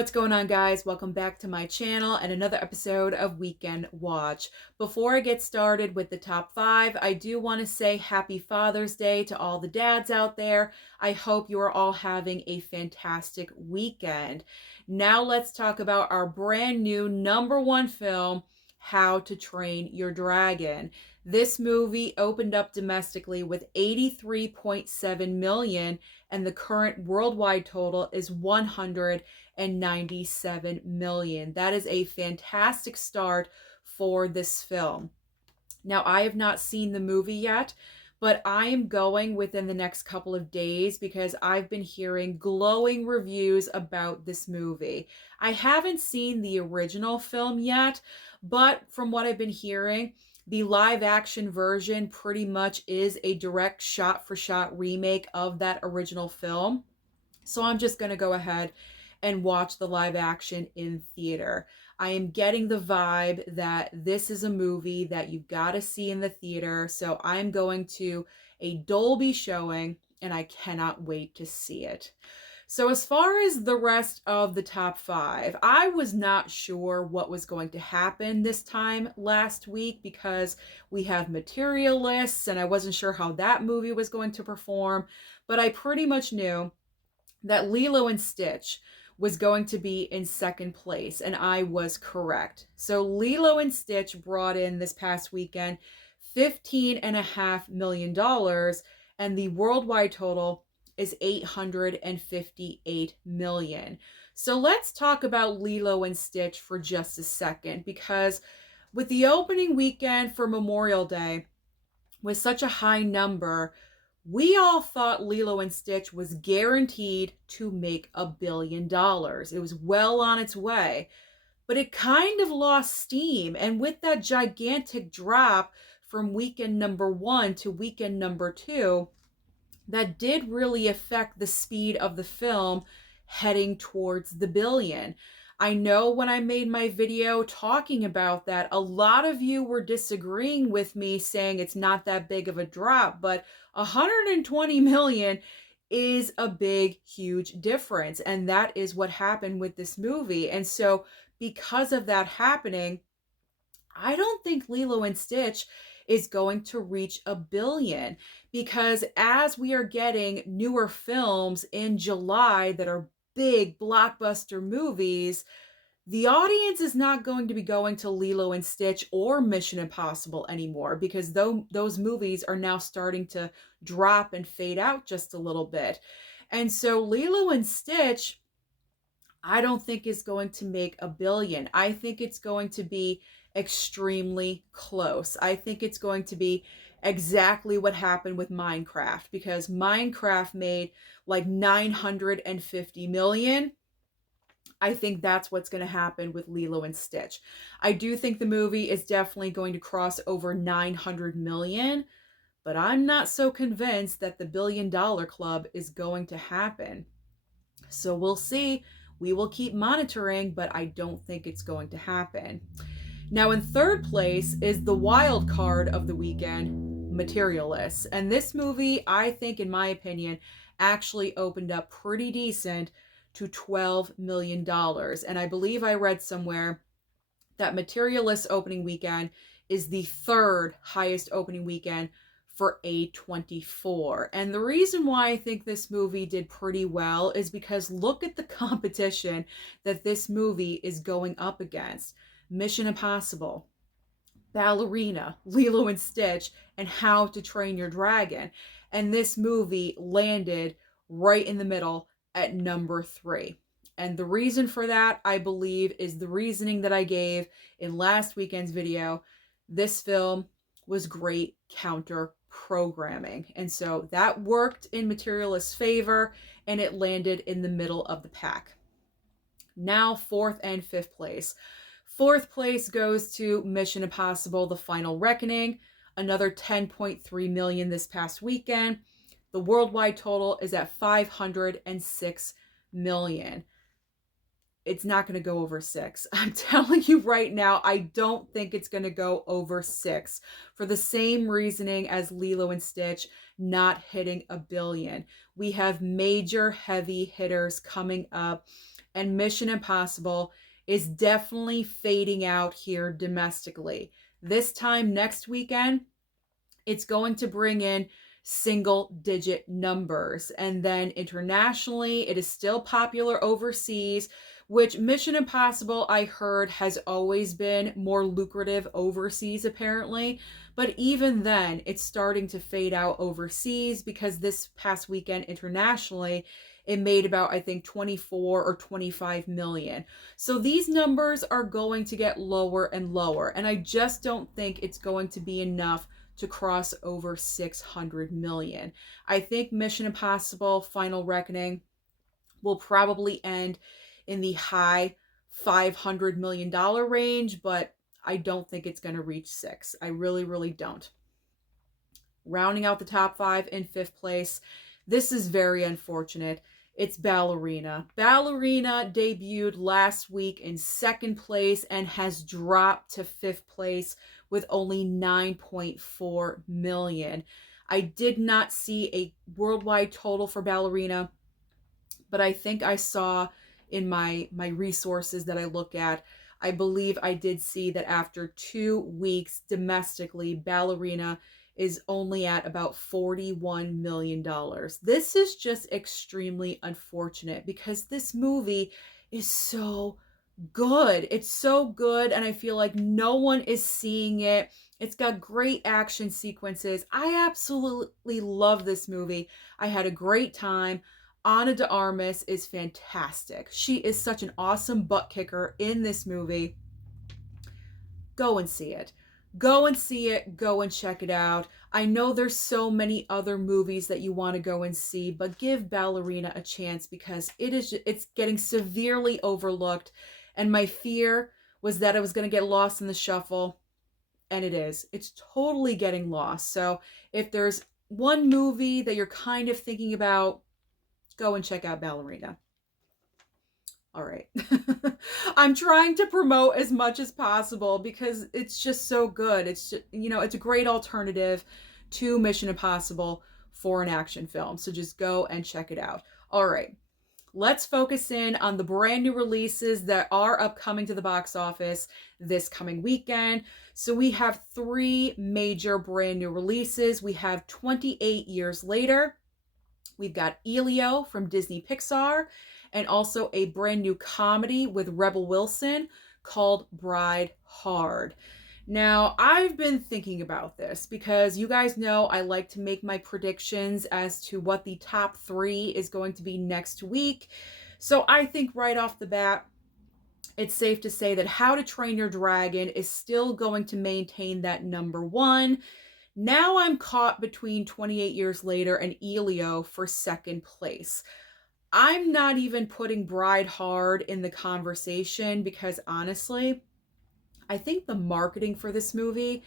What's going on, guys? Welcome back to my channel and another episode of Weekend Watch. Before I get started with the top 5, I do want to say happy Father's Day to all the dads out there. I hope you are all having a fantastic weekend. Now let's talk about our brand new #1 film, How to Train Your Dragon. This movie opened up domestically with 83.7 million, and the current worldwide total is 197 million. That is a fantastic start for this film. Now, I have not seen the movie yet, but I am going within the next couple of days because I've been hearing glowing reviews about this movie. I haven't seen the original film yet, but from what I've been hearing, the live action version pretty much is a direct shot for shot remake of that original film. So I'm just going to go ahead and watch the live action in theater. I am getting the vibe that this is a movie that you've got to see in the theater. So I'm going to a Dolby showing and I cannot wait to see it. So as far as the rest of the top 5, I was not sure what was going to happen this time last week because we have Materialists and I wasn't sure how that movie was going to perform, but I pretty much knew that Lilo and Stitch was going to be in second place, and I was correct. So Lilo and Stitch brought in this past weekend $15.5 million, and the worldwide total is 858 million. So let's talk about Lilo and Stitch for just a second, because with the opening weekend for Memorial Day with such a high number, we all thought Lilo and Stitch was guaranteed to make $1 billion. It was well on its way, but it kind of lost steam. And with that gigantic drop from weekend #1 to weekend #2, that did really affect the speed of the film heading towards the billion. I know when I made my video talking about that, a lot of you were disagreeing with me, saying it's not that big of a drop, but 120 million is a big, huge difference. And that is what happened with this movie. And so because of that happening, I don't think Lilo and Stitch is going to reach $1 billion, because as we are getting newer films in July that are big blockbuster movies, the audience is not going to be going to Lilo and Stitch or Mission Impossible anymore, because those movies are now starting to drop and fade out just a little bit. And so Lilo and Stitch, I don't think is going to make $1 billion. I think it's going to be extremely close. I think it's going to be exactly what happened with Minecraft, because Minecraft made like 950 million. I think that's what's going to happen with Lilo and Stitch. I do think the movie is definitely going to cross over 900 million, but I'm not so convinced that the $1 billion club is going to happen. So we'll see. We will keep monitoring, but I don't think it's going to happen. Now, in third place is the wild card of the weekend, Materialists. And this movie, I think, in my opinion, actually opened up pretty decent to $12 million. And I believe I read somewhere that Materialists opening weekend is the third highest opening weekend for A24. And the reason why I think this movie did pretty well is because look at the competition that this movie is going up against. Mission Impossible, Ballerina, Lilo and Stitch, and How to Train Your Dragon. And this movie landed right in the middle at #3. And the reason for that, I believe, is the reasoning that I gave in last weekend's video. This film was great counter programming. And so that worked in Materialist's favor, and it landed in the middle of the pack. Now, fourth and fifth place. Fourth place goes to Mission Impossible: The Final Reckoning, another 10.3 million this past weekend. The worldwide total is at 506 million. It's not going to go over 6. I'm telling you right now, I don't think it's going to go over 6 for the same reasoning as Lilo and Stitch not hitting $1 billion. We have major heavy hitters coming up and Mission Impossible is definitely fading out here domestically. This time next weekend, it's going to bring in single digit numbers. And then internationally, it is still popular overseas, which Mission Impossible, I heard, has always been more lucrative overseas, apparently. But even then, it's starting to fade out overseas because this past weekend internationally, it made about, I think, 24 or 25 million. So these numbers are going to get lower and lower. And I just don't think it's going to be enough to cross over 600 million. I think Mission Impossible Final Reckoning will probably end in the high $500 million range, but I don't think it's going to reach six. I really, really don't. Rounding out the top five in fifth place, this is very unfortunate. It's Ballerina. Ballerina debuted last week in second place and has dropped to fifth place with only 9.4 million. I did not see a worldwide total for Ballerina, but I think I saw in my resources that I look at, I believe I did see that after 2 weeks domestically, Ballerina is only at about $41 million. This is just extremely unfortunate because this movie is so good. It's so good, and I feel like no one is seeing it. It's got great action sequences. I absolutely love this movie. I had a great time. Ana de Armas is fantastic. She is such an awesome butt kicker in this movie. Go and see it. Go and see it. Go and check it out. I know there's so many other movies that you want to go and see, but give Ballerina a chance because it's getting severely overlooked. And my fear was that it was going to get lost in the shuffle, and it is. It's totally getting lost. So if there's one movie that you're kind of thinking about, go and check out Ballerina. All right. I'm trying to promote as much as possible because it's just so good. It's just, it's a great alternative to Mission Impossible for an action film. So just go and check it out. All right. Let's focus in on the brand new releases that are upcoming to the box office this coming weekend. So we have 3 major brand new releases. We have 28 Years Later. We've got Elio from Disney Pixar, and also a brand new comedy with Rebel Wilson called Bride Hard. Now, I've been thinking about this because you guys know I like to make my predictions as to what the top 3 is going to be next week. So I think right off the bat, it's safe to say that How to Train Your Dragon is still going to maintain that number 1. Now I'm caught between 28 Years Later and Elio for second place. I'm not even putting Bride Hard in the conversation because honestly, I think the marketing for this movie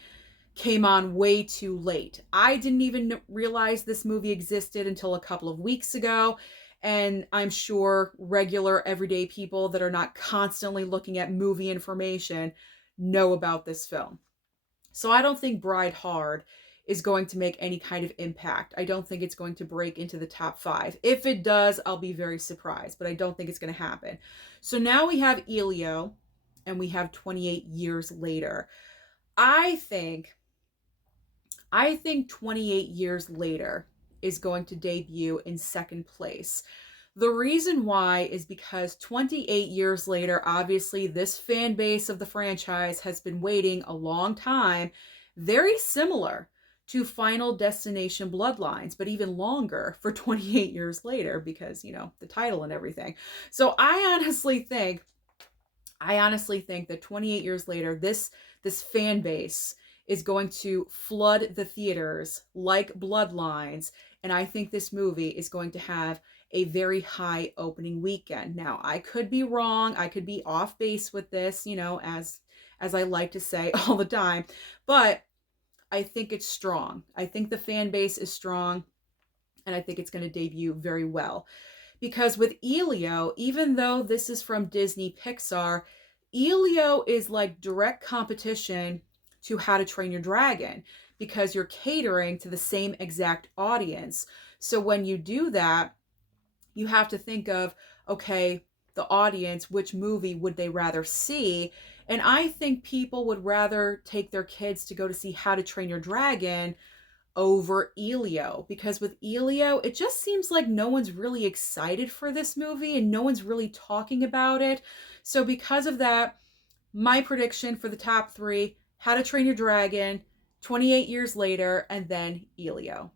came on way too late. I didn't even realize this movie existed until a couple of weeks ago. And I'm sure regular everyday people that are not constantly looking at movie information know about this film. So I don't think Bride Hard is going to make any kind of impact. I don't think it's going to break into the top 5. If it does, I'll be very surprised, but I don't think it's going to happen. So now we have Elio and we have 28 Years Later. I think 28 Years Later is going to debut in second place. The reason why is because 28 Years Later, obviously this fan base of the franchise has been waiting a long time, very similar to Final Destination Bloodlines, but even longer for 28 Years Later because, the title and everything. So I honestly think that 28 Years Later, this fan base is going to flood the theaters like Bloodlines, and I think this movie is going to have a very high opening weekend. Now, I could be wrong. I could be off base with this, as I like to say all the time, but I think it's strong. I think the fan base is strong, and I think it's going to debut very well. Because with Elio, even though this is from Disney Pixar, Elio is like direct competition to How to Train Your Dragon because you're catering to the same exact audience. So when you do that, you have to think of, okay, the audience which movie would they rather see. And I think people would rather take their kids to go to see How to Train Your Dragon over Elio, because with Elio, it just seems like no one's really excited for this movie and no one's really talking about it. So, because of that, my prediction for the top three: How to Train Your Dragon, 28 years later, and then Elio.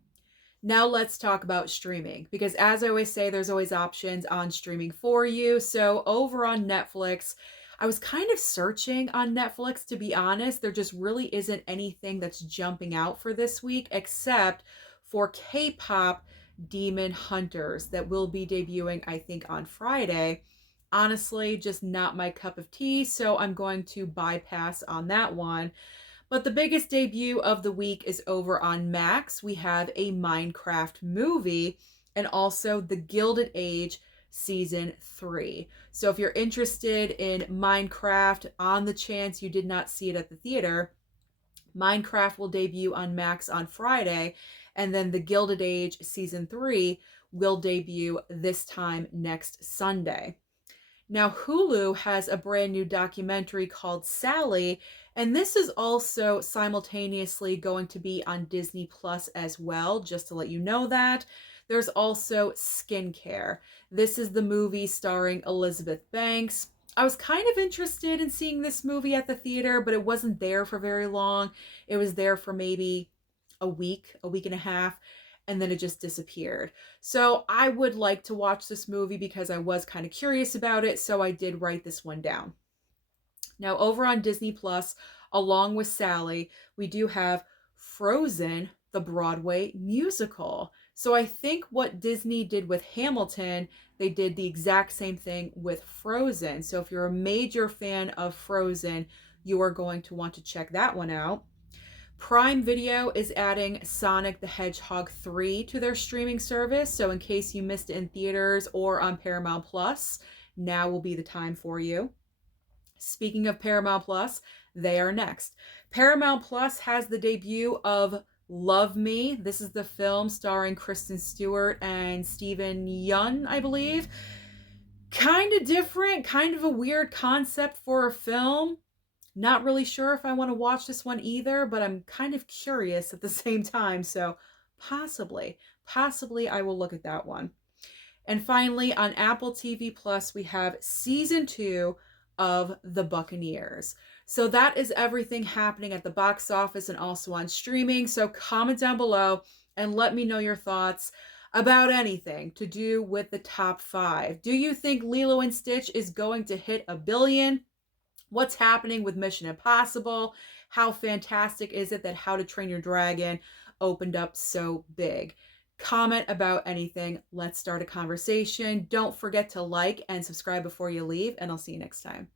Now let's talk about streaming, because as I always say, there's always options on streaming for you. So over on Netflix, I was kind of searching on Netflix, to be honest. There just really isn't anything that's jumping out for this week except for K-pop Demon Hunters that will be debuting, I think, on Friday. Honestly, just not my cup of tea, so I'm going to bypass on that one. But the biggest debut of the week is over on Max. We have a Minecraft movie and also The Gilded Age Season 3. So if you're interested in Minecraft, on the chance you did not see it at the theater, Minecraft will debut on Max on Friday, and then The Gilded Age Season 3 will debut this time next Sunday. Now, Hulu has a brand new documentary called Sally, and this is also simultaneously going to be on Disney Plus as well, just to let you know that. There's also Skincare. This is the movie starring Elizabeth Banks. I was kind of interested in seeing this movie at the theater, but it wasn't there for very long. It was there for maybe a week and a half, and then it just disappeared. So I would like to watch this movie because I was kind of curious about it, so I did write this one down. Now, over on Disney Plus, along with Sally, we do have Frozen, the Broadway musical. So I think what Disney did with Hamilton, they did the exact same thing with Frozen. So if you're a major fan of Frozen, you are going to want to check that one out. Prime Video is adding Sonic the Hedgehog 3 to their streaming service. So in case you missed it in theaters or on Paramount Plus, now will be the time for you. Speaking of Paramount Plus, they are next. Paramount Plus has the debut of Love Me. This is the film starring Kristen Stewart and Steven Yeun, I believe. Kind of different, kind of a weird concept for a film. Not really sure if I want to watch this one either, but I'm kind of curious at the same time. So possibly I will look at that one. And finally, on Apple TV Plus, we have season 2 of The Buccaneers. So that is everything happening at the box office and also on streaming. So comment down below and let me know your thoughts about anything to do with the top 5. Do you think Lilo and Stitch is going to hit $1 billion? What's happening with Mission Impossible? How fantastic is it that How to Train Your Dragon opened up so big? Comment about anything. Let's start a conversation. Don't forget to like and subscribe before you leave, and I'll see you next time.